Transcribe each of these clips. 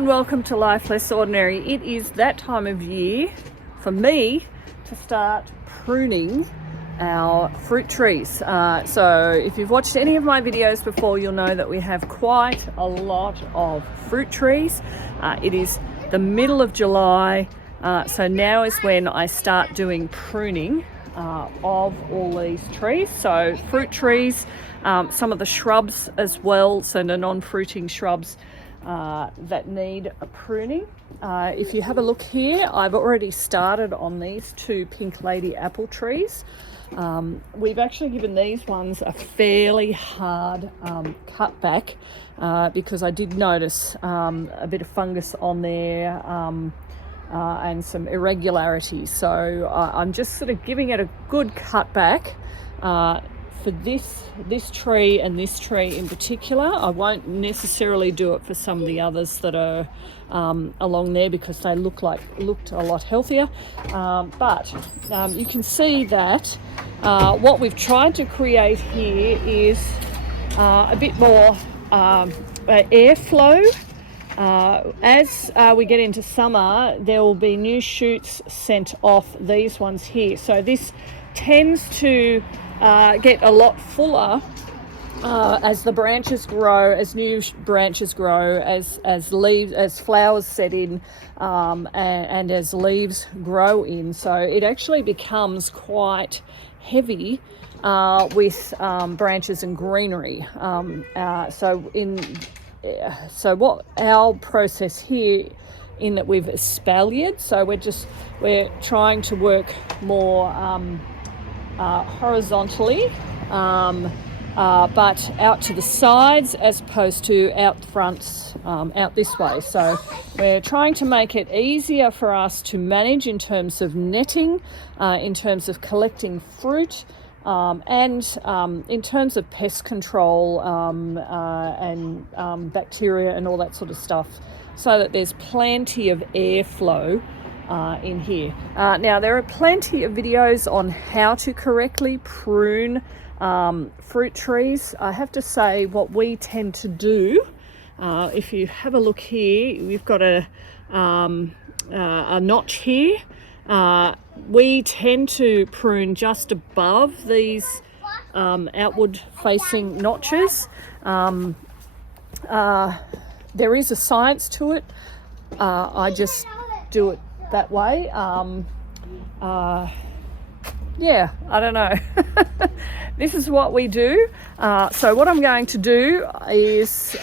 and welcome to Life Less Ordinary. It is that time of year for me to start pruning our fruit trees. So if you've watched any of my videos before, you'll know that we have quite a lot of fruit trees. It is the middle of July, so now is when I start doing pruning of all these trees. So fruit trees, some of the shrubs as well, so the non-fruiting shrubs that need a pruning. If you have a look here, I've already started on these two pink lady apple trees. We've actually given these ones a fairly hard cut back because I did notice a bit of fungus on there and some irregularities. So I'm just sort of giving it a good cut back for this tree and this tree in particular. I won't necessarily do it for some of the others that are along there because they looked a lot healthier. But you can see that what we've tried to create here is a bit more airflow. As we get into summer, there will be new shoots sent off these ones here. So this tends to get a lot fuller as the branches grow, as new branches grow, as leaves, as flowers set in, and as leaves grow in. So it actually becomes quite heavy with branches and greenery. So what our process here, in that we've espaliered, so we're trying to work more horizontally, but out to the sides as opposed to out the fronts, out this way. So we're trying to make it easier for us to manage in terms of netting, in terms of collecting fruit, and in terms of pest control and bacteria and all that sort of stuff, so that there's plenty of airflow in here. Now there are plenty of videos on how to correctly prune fruit trees. I have to say what we tend to do, if you have a look here, we've got a notch here. We tend to prune just above these outward facing notches. There is a science to it. I just do it that way. Yeah, I don't know. This is what we do. So what I'm going to do is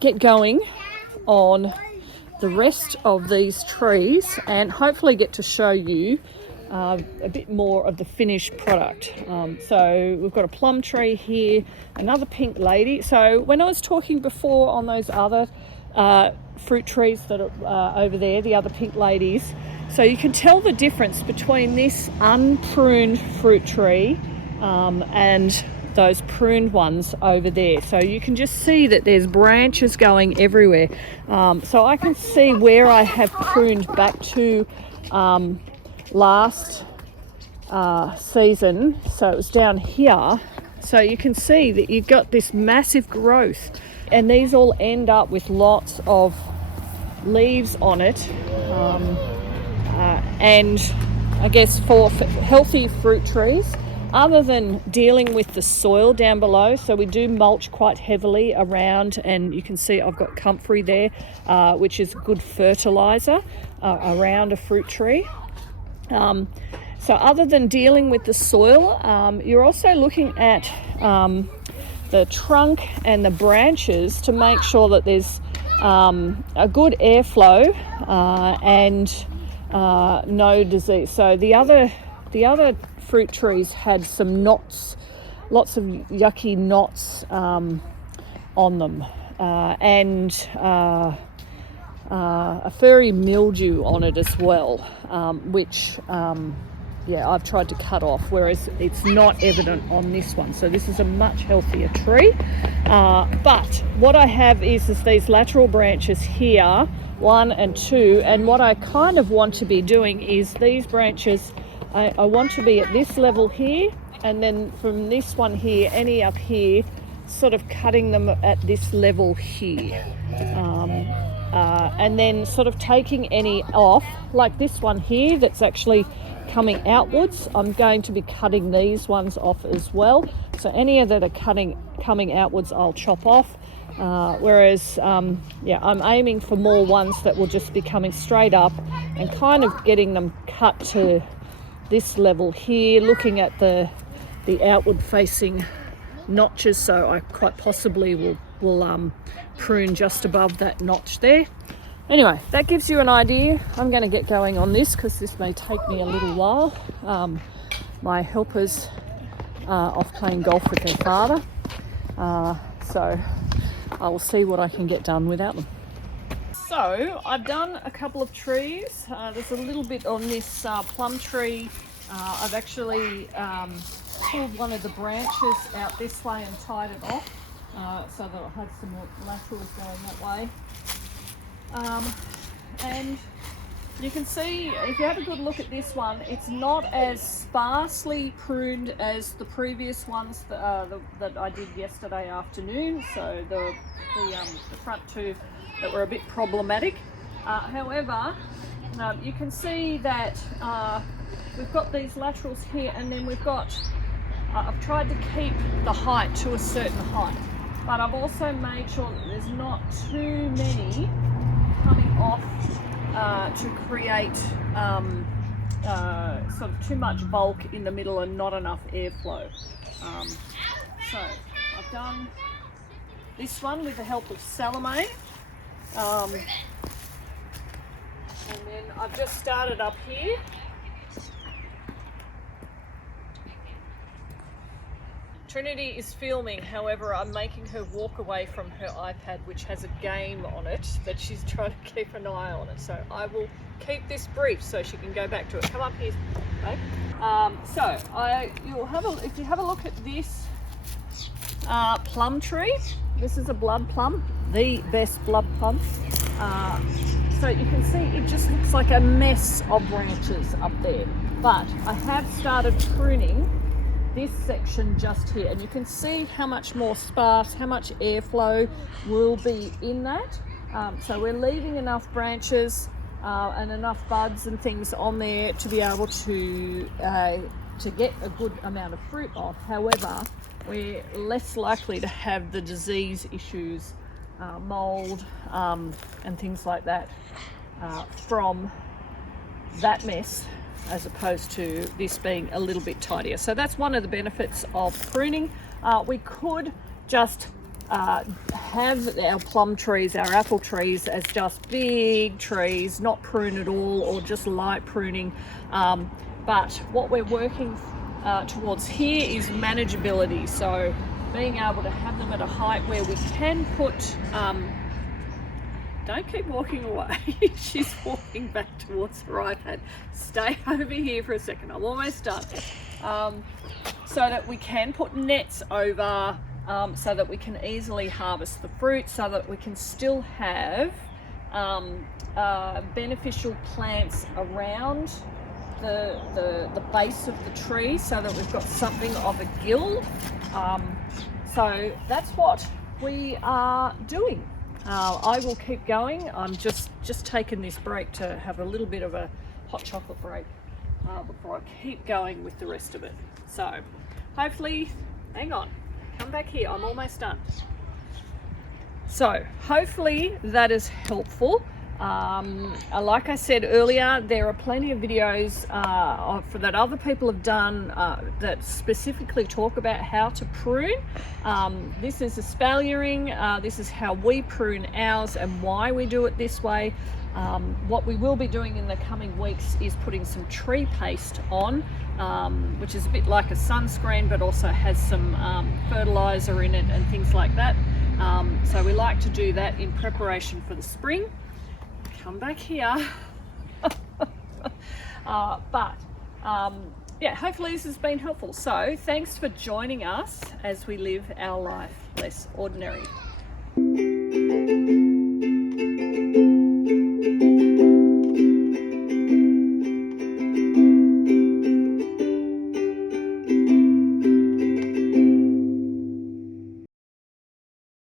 get going on the rest of these trees and hopefully get to show you a bit more of the finished product. So we've got a plum tree here, another pink lady. So when I was talking before on those other fruit trees that are over there, the other pink ladies, so you can tell the difference between this unpruned fruit tree and those pruned ones over there. So you can just see that there's branches going everywhere. So I can see where I have pruned back to last season. So it was down here. So you can see that you've got this massive growth, and these all end up with lots of leaves on it. And I guess for healthy fruit trees, other than dealing with the soil down below, so we do mulch quite heavily around, and you can see I've got comfrey there, which is good fertilizer around a fruit tree. So other than dealing with the soil, you're also looking at the trunk and the branches to make sure that there's a good airflow and no disease. So the other fruit trees had some knots, lots of yucky knots on them, and a furry mildew on it as well, which I've tried to cut off, whereas it's not evident on this one. So this is a much healthier tree. But what I have is these lateral branches here, 1 and 2, and what I kind of want to be doing is these branches, I want to be at this level here, and then from this one here, any up here, sort of cutting them at this level here, and then sort of taking any off, like this one here that's actually coming outwards. I'm going to be cutting these ones off as well. So any that are coming outwards, I'll chop off. Whereas, yeah, I'm aiming for more ones that will just be coming straight up and kind of getting them cut to this level here, looking at the outward facing notches. So I quite possibly will prune just above that notch there. Anyway, that gives you an idea. I'm going to get going on this because this may take me a little while. My helper's off playing golf with their father, so I will see what I can get done without them. So I've done a couple of trees. There's a little bit on this plum tree. I've actually pulled one of the branches out this way and tied it off, so that it had some more laterals going that way. And you can see, if you have a good look at this one, it's not as sparsely pruned as the previous ones that I did yesterday afternoon. So the front two that were a bit problematic. However, you can see that we've got these laterals here, and then we've got, I've tried to keep the height to a certain height, but I've also made sure that there's not too many coming off to create sort of too much bulk in the middle and not enough airflow. So I've done this one with the help of Salome, and then I've just started up here. Trinity is filming, however, I'm making her walk away from her iPad, which has a game on it that she's trying to keep an eye on it. So I will keep this brief so she can go back to it. Come up here, okay? If you have a look at this plum tree, this is a blood plum, the best blood plum. So you can see it just looks like a mess of branches up there. But I have started pruning this section just here, and you can see how much more sparse, how much airflow will be in that. So we're leaving enough branches and enough buds and things on there to be able to get a good amount of fruit off. However, we're less likely to have the disease issues, mold and things like that from that mess, as opposed to this being a little bit tidier. So that's one of the benefits of pruning. We could just have our plum trees, our apple trees, as just big trees, not prune at all, or just light pruning. But what we're working towards here is manageability. So being able to have them at a height where we can put don't keep walking away. She's walking back towards her iPad. Stay over here for a second. I'm almost done. So that we can put nets over, so that we can easily harvest the fruit, so that we can still have beneficial plants around the base of the tree, so that we've got something of a gill. So that's what we are doing. I will keep going. I'm just taking this break to have a little bit of a hot chocolate break before I keep going with the rest of it. So hopefully, hang on, come back here, I'm almost done. So hopefully that is helpful. Like I said earlier, there are plenty of videos that other people have done that specifically talk about how to prune. This is espaliering. This is how we prune ours and why we do it this way. What we will be doing in the coming weeks is putting some tree paste on, which is a bit like a sunscreen, but also has some fertilizer in it and things like that. So we like to do that in preparation for the spring. Come back here. Yeah, hopefully this has been helpful. So thanks for joining us as we live our life less ordinary.